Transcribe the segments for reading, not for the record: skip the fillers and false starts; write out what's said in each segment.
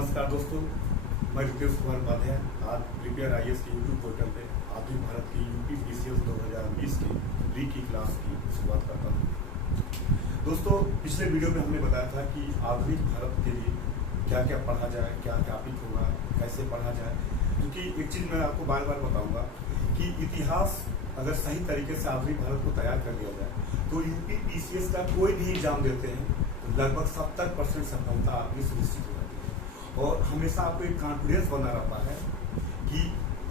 नमस्कार दोस्तों, मैं रितेश कुमार उपाध्याय आज प्रिपेयर आईएएस के यूट्यूब पोर्टल पे आधुनिक भारत की यूपी पीसीएस 2020 की प्री की क्लास की शुरुआत करता हूँ। दोस्तों, पिछले वीडियो में हमने बताया था कि आधुनिक भारत के लिए क्या क्या पढ़ा जाए, क्या टॉपिक होगा, कैसे पढ़ा जाए। क्योंकि एक चीज़ मैं आपको बार बार बताऊंगा कि इतिहास अगर सही तरीके से आधुनिक भारत को तैयार कर लिया जाए तो यूपी पीसीएस का कोई भी एग्जाम देते हैं तो लगभग 70% सफलता आपकी सुनिश्चित हो जाती है। और हमेशा आपको एक कॉन्फिडेंस बना रहता है कि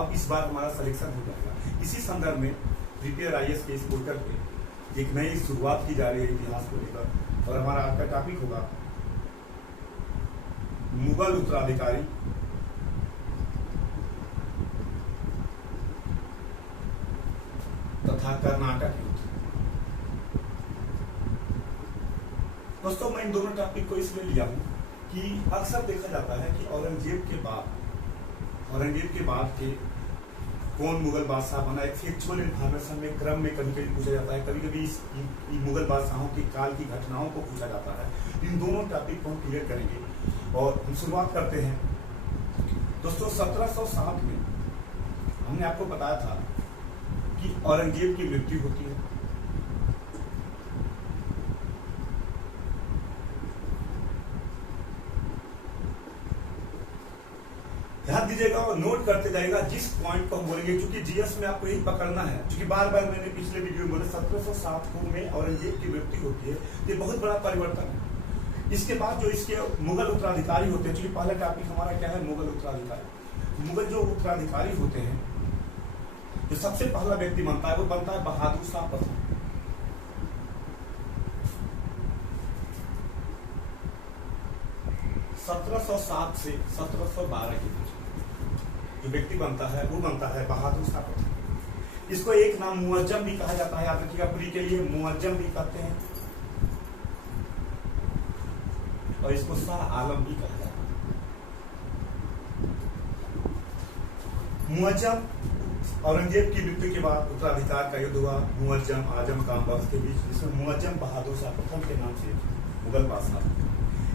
अब इस बार हमारा सिलेक्शन हो जाएगा। इसी संदर्भ में प्रिपेयर आईएएस के इस पोर्टल पे एक नई शुरुआत की जा रही है इतिहास को लेकर, और हमारा आज का टॉपिक होगा मुगल उत्तराधिकारी तथा कर्नाटक युद्ध। दोस्तों, मैं इन दोनों टॉपिक को इसलिए लिया हूं कि अक्सर देखा जाता है कि औरंगजेब के बाद के कौन मुगल बादशाह बना, एक फैक्चुअल इन्फॉर्मेशन में क्रम में कभी कभी पूछा जाता है, कभी कभी इस मुगल बादशाहों के काल की घटनाओं को पूछा जाता है। इन दोनों टॉपिक को हम क्लियर करेंगे और हम शुरुआत करते हैं। दोस्तों, 1707 में हमने आपको बताया था कि औरंगजेब की मृत्यु होती है। ध्यान दीजिएगा और नोट करते जाएगा जिस पॉइंट को हम बोलेंगे, क्योंकि जीएस में आपको यही पकड़ना है। क्योंकि बार बार मैंने पिछले वीडियो में बोले 1707 को में औरंगजेब की मृत्यु होती है, ये बहुत बड़ा परिवर्तन है। इसके बाद जो इसके मुगल उत्तराधिकारी होते हैं, क्योंकि पहला टॉपिक हमारा क्या है, मुगल उत्तराधिकारी। मुगल जो उत्तराधिकारी होते हैं, जो सबसे पहला व्यक्ति बनता है वो बनता है बहादुर शाह प्रथम। (1707 से 1712 के बीच जो व्यक्ति बनता है वो बनता है बहादुर शाह प्रथम। इसको एक नाम मुअज्जम भी कहा जाता है, याद रखिएगा, प्री के लिए मुअज्जम भी कहते हैं और इसको शाह आलम भी कहा जाता है। मुअज्जम औरंगजेब की मृत्यु के बाद उत्तराधिकार का युद्ध हुआ मुअज्जम आजम काम वक्त के बीच, जिसमें मुअज्जम बहादुर शाह प्रथम के नाम से मुगल बादशाह।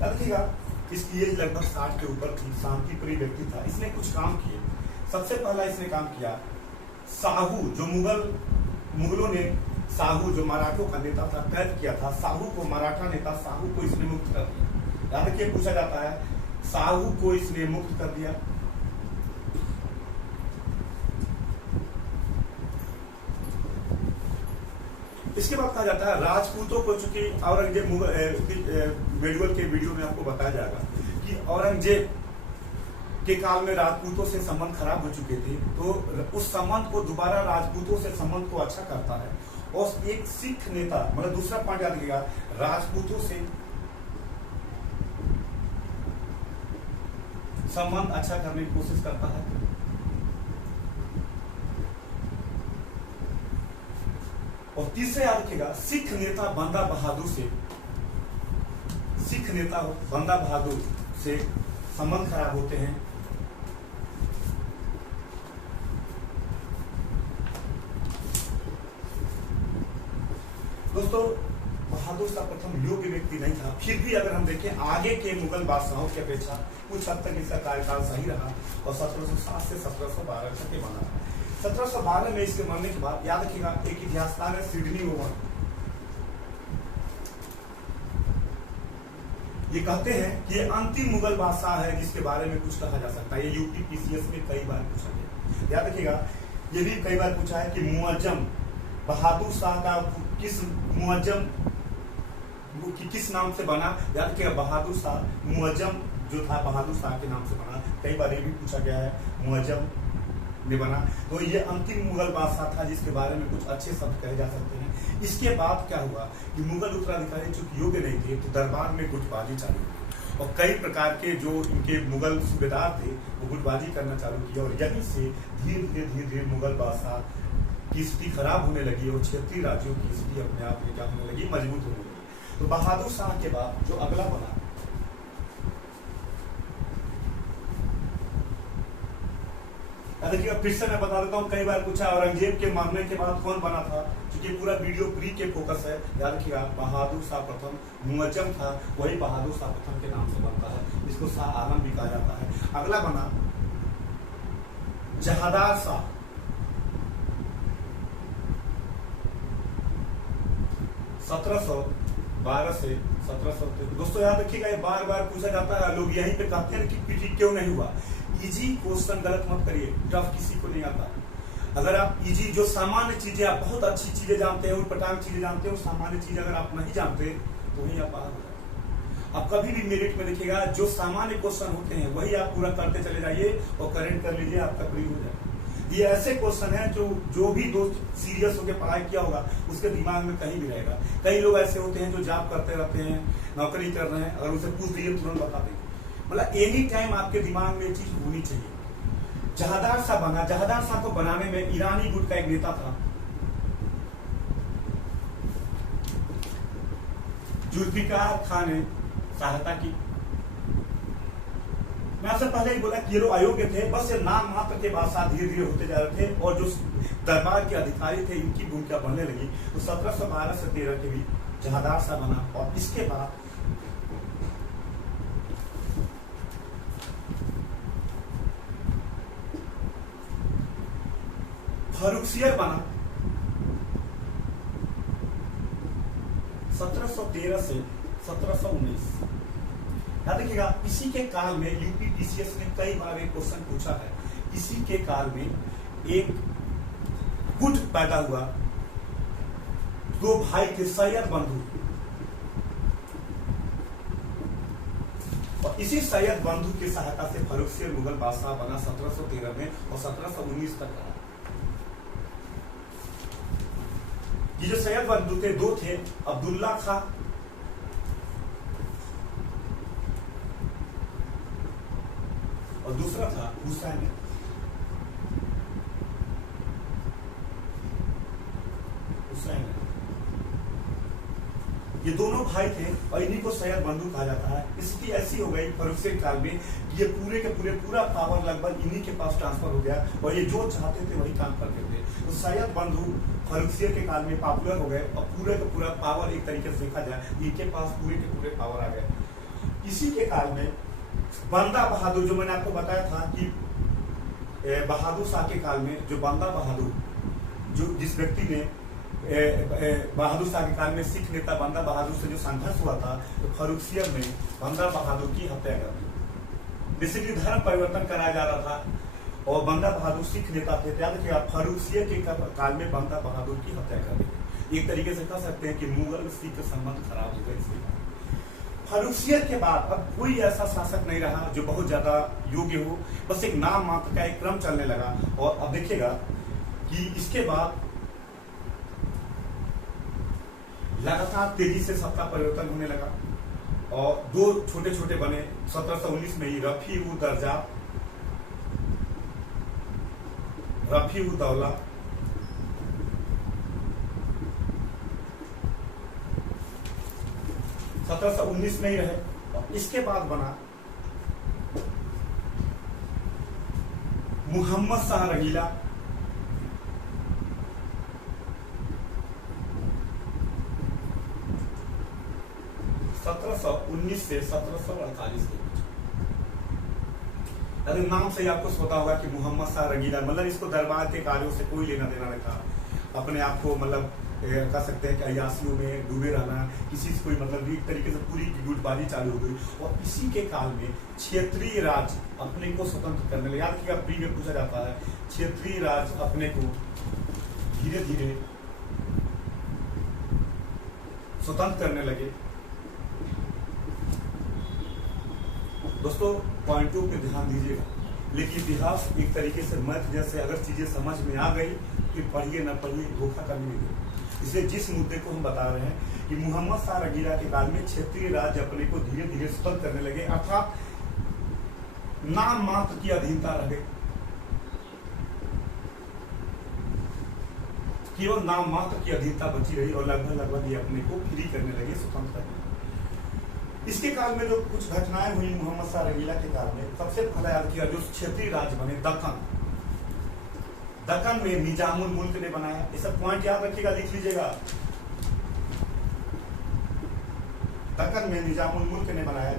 याद रखिएगा, इसकी एज लगभग 60 के ऊपर थी, शांति प्रिय व्यक्ति था। इसने कुछ काम किए। सबसे पहला इसने काम किया, साहू जो मुगलों ने साहू जो मराठों का नेता था कैद किया था, साहू को मराठा नेता साहू को इसने मुक्त कर दिया। याद रखिए, पूछा जाता है साहू को इसने मुक्त कर दिया। इसके बाद कहा जाता है राजपूतों को, चूंकि औरंगजेब मेडुअल के वीडियो में आपको बताया जाएगा कि औरंगजेब के काल में राजपूतों से संबंध खराब हो चुके थे, तो उस संबंध को दोबारा राजपूतों से संबंध को अच्छा करता है और एक सिख नेता, मतलब दूसरा पॉइंट याद रखिएगा, राजपूतों से संबंध अच्छा करने की कोशिश करता है। और तीसरे याद रखिएगा, सिख नेता बंदा बहादुर से संबंध खराब होते हैं। दोस्तों, बहादुर शाह प्रथम योग्य व्यक्ति नहीं था, फिर भी अगर हम देखें आगे के मुगल बादशाहों की अपेक्षा कुछ हद तक इसका कार्यकाल सही रहा और 1707 से 1712 तक के बना। 1712 में इसके मरने के बाद याद रखिएगा, एक इतिहासकार है सिडनी ओवन, ये कहते हैं कि ये अंतिम मुगल बादशाह है जिसके बारे में कुछ कहा जा सकता है। ये यूपी पीसीएस में कई बार पूछा गया। याद रखिएगा, ये भी कई बार पूछा है कि मुअज्जम बहादुर शाह का किस नाम से बना। याद रखिएगा, बहादुर शाह मुअज्जम जो था बहादुर शाह के नाम से बना। कई बार ये भी पूछा गया है मुअज्जम ने बना। तो ये अंतिम मुगल बादशाह था जिसके बारे में कुछ अच्छे शब्द कहे जा सकते हैं। इसके बाद क्या हुआ कि मुगल उत्तराधिकारी चूंकि योग्य नहीं थे तो दरबार में गुटबाजी चालू हुई और कई प्रकार के जो इनके मुगल सूबेदार थे वो गुटबाजी करना चालू किया और यहीं से धीरे धीरे मुगल बादशाह की स्थिति खराब होने लगी और क्षेत्रीय राज्यों की स्थिति अपने आप में क्या होने लगी, मजबूत होने लगी। तो बहादुर शाह के बाद जो अगला बना, देखिए फिर से मैं बता देता हूँ, कई बार पूछा औरंगजेब के मरने के बाद कौन बना था, क्योंकि पूरा वीडियो प्री के फोकस है। याद रखिएगा, बहादुर शाह प्रथम मुअज्जम था, वही बहादुर शाह प्रथम के नाम से बनता है, इसको शाह आलम भी कहा जाता है। अगला बना जहादार शाह, 1712 से 1713। दोस्तों याद रखिएगा, ये बार बार पूछा जाता है, लोग यहीं पे कहते हैं कि पीटी क्यों नहीं हुआ। इजी क्वेश्चन गलत मत करिए, टफ किसी को नहीं आता। अगर आप इजी जो सामान्य चीजें, आप बहुत अच्छी चीजें जानते हैं, उटपटांग चीजें जानते हो, सामान्य चीजें अगर आप नहीं जानते तो वही आप बाहर हो जाते। आप कभी भी मेरिट में देखिएगा, जो सामान्य क्वेश्चन होते हैं वही आप पूरा करते चले जाइए और करेंट कर लीजिए, आपका प्री हो जाए। ये ऐसे क्वेश्चन है जो भी दोस्त सीरियस होकर पढ़ाई किया होगा उसके दिमाग में कहीं भी रहेगा। कई लोग ऐसे होते हैं जो जॉब करते रहते हैं, नौकरी कर रहे हैं, अगर उसे पूछ दीजिए तुरंत बता देंगे। मतलब एनी टाइम आपके दिमाग में ये चीज होनी चाहिए। जहादार शाह बना, जहादार शाह को बनाने में ईरानी गुट का एक नेता था, जुल्फिकार खान ने सहायता की। मैं आपसे पहले ही बोला कि ये लोग अयोग्य थे, बस ये नाम मात्र के बादशाह धीरे धीरे होते जा रहे थे, और जो दरबार के अधिकारी थे इनकी भूमिका बढ़ने लगी। तो 1712 से 13 के बीच जहादार शाह बना, और इसके बाद फर्रुखसियर बना 1713 से 1719। याद रखिएगा, इसी के काल में यूपीपीसीएस ने कई बार एक क्वेश्चन पूछा है। इसी के काल में एक गुट पैदा हुआ, दो भाई थे सैयद बंधु, और इसी सैयद बंधु की सहायता से फर्रुखसियर मुगल बादशाह बना 1713 में, और 1719 तक रहा। ये जो सैयद बंधु थे, दो थे, अब्दुल्ला खां और दूसरा था हुसैन। ये दोनों भाई थे और इन्हीं को सैयद बंधु कहा जाता है। इसकी ऐसी हो गई फर्रुखसियर काल में कि ये पूरे के पूरा पावर लगभग इन्हीं के पास ट्रांसफर हो गया, और ये जो चाहते थे वही काम करते थे। तो सैयद बंधु फर्रुखसियर के काल में पॉपुलर हो गए, और पूरे का पूरा पावर एक तरीके से देखा जाए इनके पास पूरे के पूरे पावर आ गए। इसी के काल में बंदा बहादुर, जो मैंने आपको बताया था कि बहादुर शाह के काल में जो बंदा बहादुर, जो जिस व्यक्ति ने बहादुर शाह के काल में सिख नेता बंदा बहादुर से जो संघर्ष हुआ था, तो फर्रुखसियर ने बंदा बहादुर की हत्या कर दी। बेसिकली धर्म परिवर्तन कराया जा रहा था, और बंदा बहादुर सिख नेता थे। याद रखिएगा, फर्रुखसियर के काल में बंदा बहादुर की हत्या कर दी। एक तरीके से कह सकते हैं कि मुगल सिख संबंध खराब हो गए इसके बाद। फर्रुखसियर के बाद अब कोई ऐसा शासक नहीं रहा जो बहुत ज्यादा योग्य हो, बस एक नाम मात्र का एक क्रम चलने लगा। और अब देखिएगा कि इसके बाद लगातार तेजी से सत्ता परिवर्तन होने लगा, और दो छोटे छोटे बने 1719 में ही, रफी-उद-दर्जा, रफी-उद-दौला, (1719 में ही रहे। और इसके बाद बना मुहम्मद शाह रंगीला, (1719 से 1748 के बीच। नाम से ही आपको पता होगा कि मोहम्मद शाह रंगीला, मतलब इसको दरबार के कार्यों से कोई लेना देना नहीं था। अपने आप को मतलब कह सकते हैं कि अयासियों में डूबे रहना, किसी से कोई मतलब एक तरीके से पूरी गुटबाजी चालू हो गई। और इसी के काल में क्षेत्रीय राज अपने को स्वतंत्र करने लगे। याद रखिएगा, प्री में पूछा जाता है, क्षेत्रीय राज अपने को धीरे धीरे स्वतंत्र करने लगे। दोस्तों पॉइंटों पे ध्यान दीजिएगा, लेकिन इतिहास एक तरीके से मैथ जैसे, अगर चीजें समझ में आ गई फिर पढ़िए ना पढ़िए धोखा करने नहीं देगा। इसलिए जिस मुद्दे को हम बता रहे हैं कि मोहम्मद शाह रंगीला के काल में क्षेत्रीय राज्य अपने को धीरे धीरे स्वतंत्र करने लगे, अर्थात नाम मात्र की अधीनता रह गई, केवल नाम मात्र की अधीनता बची रही, और लगभग ये अपने को फ्री करने लगे, स्वतंत्र करने लगे। इसके काल में जो कुछ घटनाएं हुई मोहम्मद शाह रंगीला के काल में, सबसे पहले याद किया जो क्षेत्रीय राज्य बने दक्कन, दक्कन में निजामुल मुल्क ने बनाया। ये सब पॉइंट याद रखिएगा, लिख लीजिएगा। दक्कन में निजामुल मुल्क ने बनाया,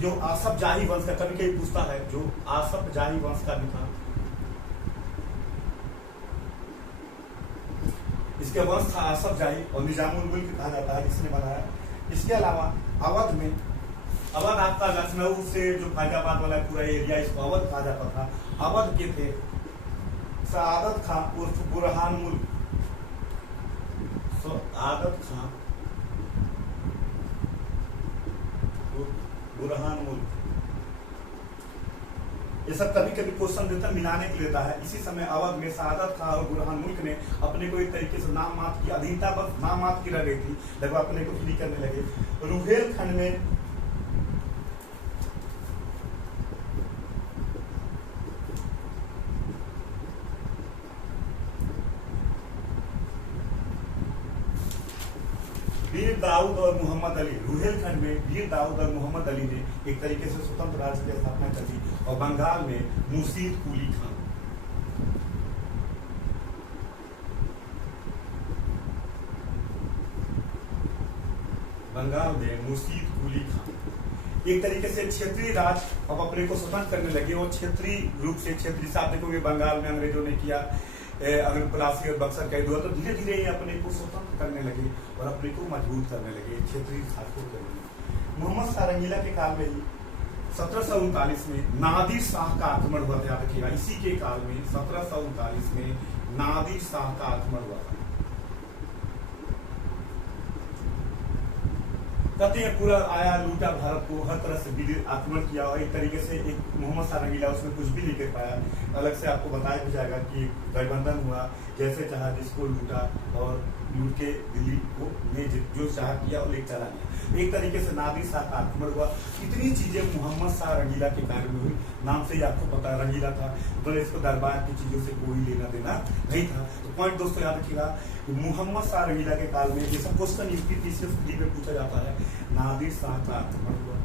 जो आसफ जाही वंश का, कभी कभी पूछता है, जो आसफ जाही वंश का भी था, इसके वंश था आसफ जाही और निजामुल मुल्क कहा जाता है जिसने बनाया। इसके अलावा अवध में, अवध आपका लखनऊ से जो फैजाबाद वाला पूरा एरिया, इसको अवध कहा जाता था। अवध के थे सआदत खां उर्फ बुरहान मुल्क, सआदत खां बुरहान मुल्क। ये सब कभी कभी क्वेश्चन देता मिलाने के लिए देता है। इसी समय अवध में सआदत खां और बुरहान मुल्क ने अपने को एक तरीके से नाम मात्र की अधीनता, बस नाम मात्र की रह गई थी, जब अपने को फ्री करने लगे। रुहेलखंड में वीर दाऊद और मोहम्मद अली, रुहेलखंड में वीर दाऊद और मोहम्मद अली ने एक तरीके से स्वतंत्र राज्य की स्थापना कर दी। और बंगाल में मुर्शीद कुली खान, बंगाल में मुर्शीद कुली खान एक तरीके से क्षेत्रीय राज अब अपने को स्वतंत्र करने लगे। और क्षेत्रीय रूप से, क्षेत्रीय से आप देखोगे बंगाल में अंग्रेजों ने किया, अगर प्लासी और बक्सर कैद हुआ, तो धीरे धीरे ये अपने को स्वतंत्र करने लगे और अपने को मजबूत करने लगे, क्षेत्रीय राज को करने लगे। मोहम्मद शाह रंगीला के काल में ही 1739 में नादिर शाह का आक्रमण हुआ था, याद रखिएगा। इसी के काल में 1739 में नादिर शाह का आक्रमण हुआ था। कहते हैं पूरा आया, लूटा भारत को, हर तरह से आक्रमण किया। और एक तरीके से एक मोहम्मद शाह रंगीला उसमें कुछ भी नहीं कर पाया। अलग से आपको बताया भी जाएगा कि गठबंधन हुआ, जैसे चाहा जिसको लूटा और लूट के दिल्ली को जो चाह किया और लेकर चला गया। एक तरीके से नादिर शाह का आक्रमण हुआ। इतनी चीजें मोहम्मद शाह रंगीला के कार्य में हुई। नाम से ही आपको पता है रंगीला था, तो इसको दरबार की चीजों से कोई लेना देना नहीं था। तो पॉइंट दोस्तों याद रखिएगा, मोहम्मद शाह रंगीला के काल में ये सब क्वेश्चन यूपीपीसीएस में पूछा जाता है। नादिर शाह का आक्रमण हुआ,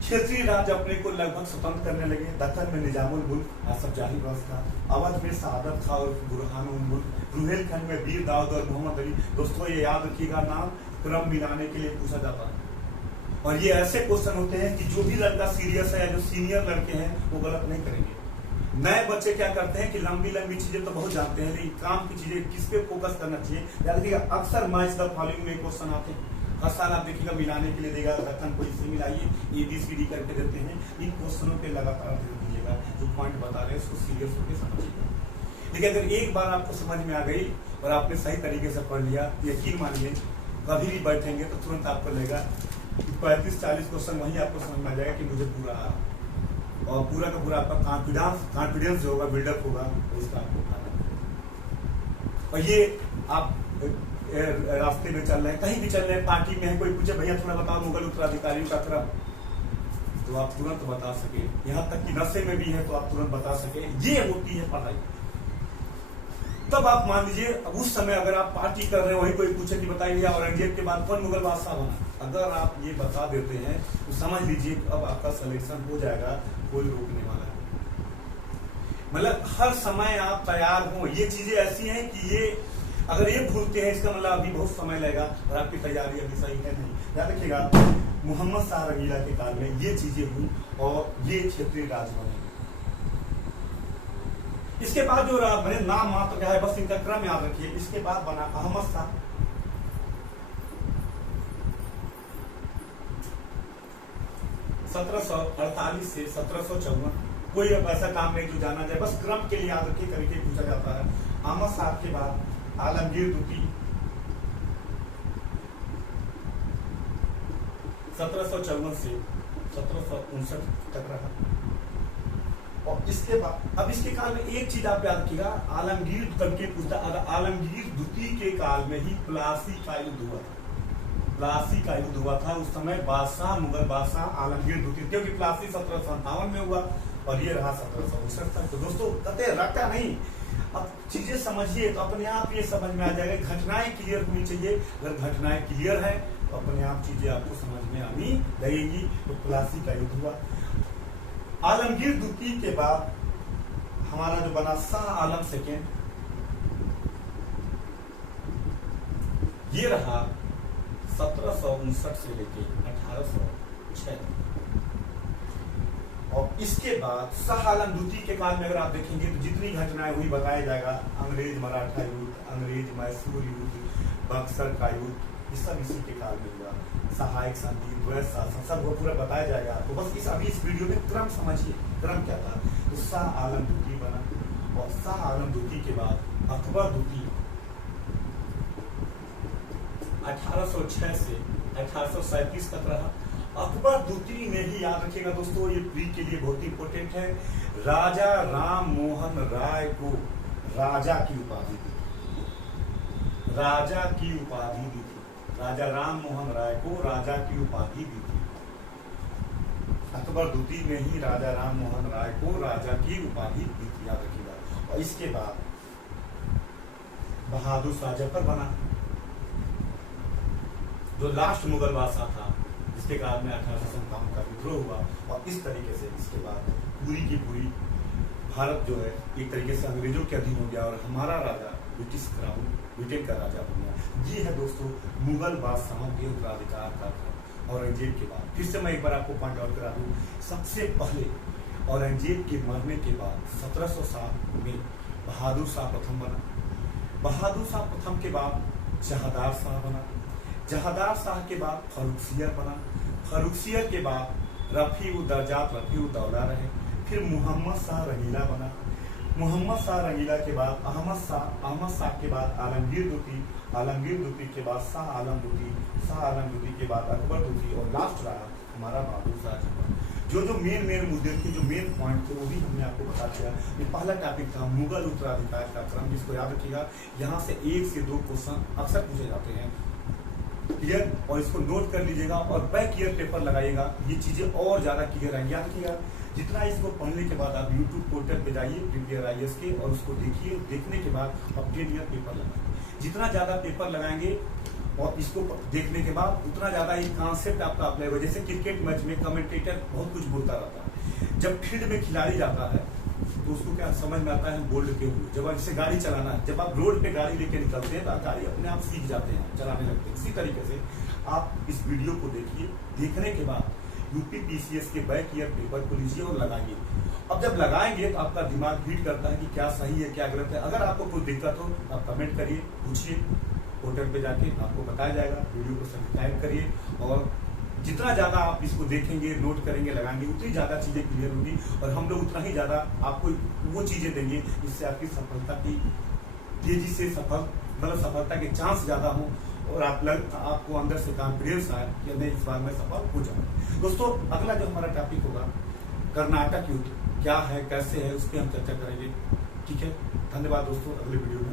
क्षेत्रीय राज्य अपने को लगभग स्वतंत्र करने लगे। दक्कन में निजामुल मुल्क आसफ जाही वंश का, अवध में सआदत खां और बुरहानुल मुल्क, रुहेलखंड में वीर दाऊद और मोहम्मद अली। दोस्तों ये याद रखिएगा, नाम क्रम मिलाने के लिए पूछा जाता है। और ये ऐसे क्वेश्चन होते हैं कि जो भी लड़का सीरियस है या जो सीनियर लड़के हैं वो गलत नहीं करेंगे। नए बच्चे क्या करते हैं कि लंबी लंबी चीजें तो बहुत जानते हैं, लेकिन काम की चीजें किस पे फोकस करना चाहिए। याद रखिएगा, अक्सर मैच द फॉलोइंग में क्वेश्चन आते हैं। हर साल आप देखिएगा मिलाने के लिए देगा, दक्कन को इससे मिलाइए, ABCD करके देते हैं। इन क्वेश्चनों पे लगातार ध्यान दीजिएगा, जो पॉइंट बता रहे हैं उसको सीरियस होकर समझिएगा। लेकिन अगर एक बार आपको समझ में आ गई और आपने सही तरीके से पढ़ लिया, यकीन मानिए कभी भी बैठेंगे तो तुरंत आपको लगेगा कि 35-40 क्वेश्चन वही आपको समझ में आ जाएगा कि मुझे पूरा आ, और पूरा का पूरा आपका कॉन्फिडेंस जो होगा, बिल्डअप होगा, उसका आपको खाना। और ये आप रास्ते में चल रहे हैं, कहीं भी चल रहे हैं, पार्टी में है, कोई पूछे भैया थोड़ा बताओ मुगल उत्तराधिकारियों का क्रम, तो आप तुरंत बता सके। यहाँ तक कि नशे में भी है तो आप तुरंत बता सके। ये होती है पढ़ाई। तब आप मान लीजिए, अब उस समय अगर आप पार्टी कर रहे हो, वही कोई पूछे कि बताइए औरंगजेब के बाद कौन मुगल बादशाह बना, अगर आप ये बता देते हैं तो समझ लीजिए अब आपका सिलेक्शन हो जाएगा, कोई रोकने वाला है। मतलब हर समय आप तैयार हो। ये चीजें ऐसी हैं कि ये अगर ये भूलते हैं इसका मतलब अभी बहुत समय लगेगा और आपकी तैयारी अभी सही है नहीं। याद रखिएगा, मोहम्मद शाह रंगीला के काल में ये चीजें हुई और ये क्षेत्रीय राज बने। इसके बाद जो बने नाम मात्र क्या है, बस इनका क्रम याद रखिए। इसके बाद बना अहमद शाह, 1748 से 1754। कोई अब ऐसा काम नहीं जो जाना जाए, बस क्रम के लिए याद रखिए, करके पूछा जाता है। अहमद शाह के बाद आलमगीर द्वितीय 1754 से 1759 तक रहा। और इसके बाद अब इसके काल में एक चीज आप याद रखिएगा, आलमगीर करके पूछता, आलमगीर द्वितीय के काल में ही प्लासी का युद्ध हुआ था। प्लासी का युद्ध हुआ था उस समय बादशाह, मुगल बादशाह आलमगीर द्वितीय, क्योंकि प्लासी 1757 में हुआ और ये रहा 1759 तक। तो दोस्तों कहते रखा नहीं, अब चीजें समझिए तो अपने आप ये समझ में आ जाएगा। घटनाएं क्लियर होनी चाहिए, अगर घटनाएं क्लियर है तो अपने आप चीजें आपको समझ में आनी लगेगी। तो प्लासी का युद्ध हुआ। आलमगीर द्वितीय के बाद हमारा जो बना शाह आलम सेकेंड, ये रहा 1759 से लेके 1806। और इसके बाद शाह आलम द्वितीय के काल में अगर आप देखेंगे तो जितनी घटनाएं हुई बताया जाएगा, अंग्रेज मराठा युद्ध, अंग्रेज मैसूर युद्ध, बक्सर का युद्ध, ये सब इसी के काल में हुआ। सहायक संधि, द्वैत शासन, सब वो पूरा बताया जाएगा आपको। बस अभी इस वीडियो में क्रम समझिए, क्रम क्या था। तो शाह आलम द्वितीय बना, और शाह आलम द्वितीय के बाद अकबर द्वितीय 1806 से 1837 तक रहा। अकबर द्वितीय में ही याद रखिएगा दोस्तों, ये प्री के लिए बहुत इंपोर्टेंट है, राजा राम मोहन राय को राजा की उपाधि दी, राजा की उपाधि दी थी। राजा राम मोहन राय को राजा की उपाधि दी थी। अकबर द्वितीय में ही राजा राम मोहन राय को राजा की उपाधि दी थी, याद रखिएगा। और इसके बाद बहादुर शाह जफर बना, जो लास्ट मुगल बादशाह था, जिसके काल में 1857 का विद्रोह हुआ। और इस तरीके से इसके बाद पूरी की पूरी भारत जो है एक तरीके से अंग्रेजों के अधीन हो गया, और हमारा राजा ब्रिटिश क्राउन, ब्रिटेन का राजा बन गया। ये है दोस्तों मुगल बादशाहों के उत्तराधिकार का था। औरंगजेब के बाद फिर से मैं एक बार आपको पॉइंट आउट करा दूं, सबसे पहले औरंगजेब के मरने के बाद 1707 में बहादुर शाह प्रथम बना। बहादुर शाह प्रथम के बाद जहादार शाह बना। जहादार शाह के बाद फर्रुखसियर बना। फर्रुखसियर के बाद रफीउद्दर्जात रफीउद्दौला रहे। फिर मोहम्मद शाह रंगीला बना। मोहम्मद शाह रंगीला के बाद अहमद शाह के बाद आलमगीर द्वितीय, आलमगीर द्वितीय के बाद शाह आलम द्वितीय, शाह आलम द्वितीय के बाद अकबर द्वितीय, और लास्ट रहा हमारा बहादुर शाह जफर। जो मेन मुद्दे थे, जो मेन पॉइंट थे, वो भी हमने आपको बता दिया। ये पहला टॉपिक था मुगल उत्तराधिकार का क्रम, जिसको याद रखिएगा। यहाँ से 1 से 2 क्वेश्चन अक्सर पूछे जाते हैं, क्लियर, और इसको नोट कर लीजिएगा और बैक ईयर पेपर लगाइएगा, ये चीजें और ज्यादा क्लियर आएंगी। याद रखिएगा, जितना इसको पढ़ने के बाद आप यूट्यूब पोर्टल पे जाइए प्रीपेयर आईएएस के, और उसको देखिए, देखने के बाद आप 10 ईयर पेपर लगाएंगे। जितना ज्यादा पेपर लगाएंगे और इसको देखने के बाद उतना ज्यादा ये कॉन्सेप्ट आपका अप्लाई होगा। जैसे क्रिकेट मैच में कमेंटेटर बहुत कुछ बोलता रहता है, जब फील्ड में खिलाड़ी जाता है तो उसको क्या समझ में आता है, बोल्ड के हुए। जब इसे गाड़ी चलाना है, जब आप रोड पे गाड़ी लेके निकलते हैं तो गाड़ी अपने आप सीख जाते हैं, चलाने लगते हैं। इसी तरीके से आप इस वीडियो को देखिए, देखने के बाद यूपीपीसीएस के बैक ईयर पेपर को लीजिए और लगाइए। अब जब लगाएंगे तो आपका दिमाग हीट करता है कि क्या सही है क्या गलत है। अगर आपको कोई दिक्कत हो आप कमेंट करिए, पूछिए, पोर्टल पे जाके आपको बताया जाएगा। वीडियो को सब्सक्राइब करिए, और जितना ज्यादा आप इसको देखेंगे, नोट करेंगे, लगाएंगे, उतनी ज्यादा चीजें क्लियर होंगी, और हम लोग उतना ही ज्यादा आपको वो चीजें देंगे जिससे आपकी सफलता की तेजी से सफलता के चांस ज्यादा हो, और आपको अंदर से कॉन्फिडेंस आए कि मैं इस बार में सफल हो जाऊंगा। दोस्तों, अगला जो हमारा टॉपिक होगा कर्नाटक युद्ध क्या है, कैसे है, उस पर हम चर्चा करेंगे। ठीक है, धन्यवाद दोस्तों, अगले वीडियो में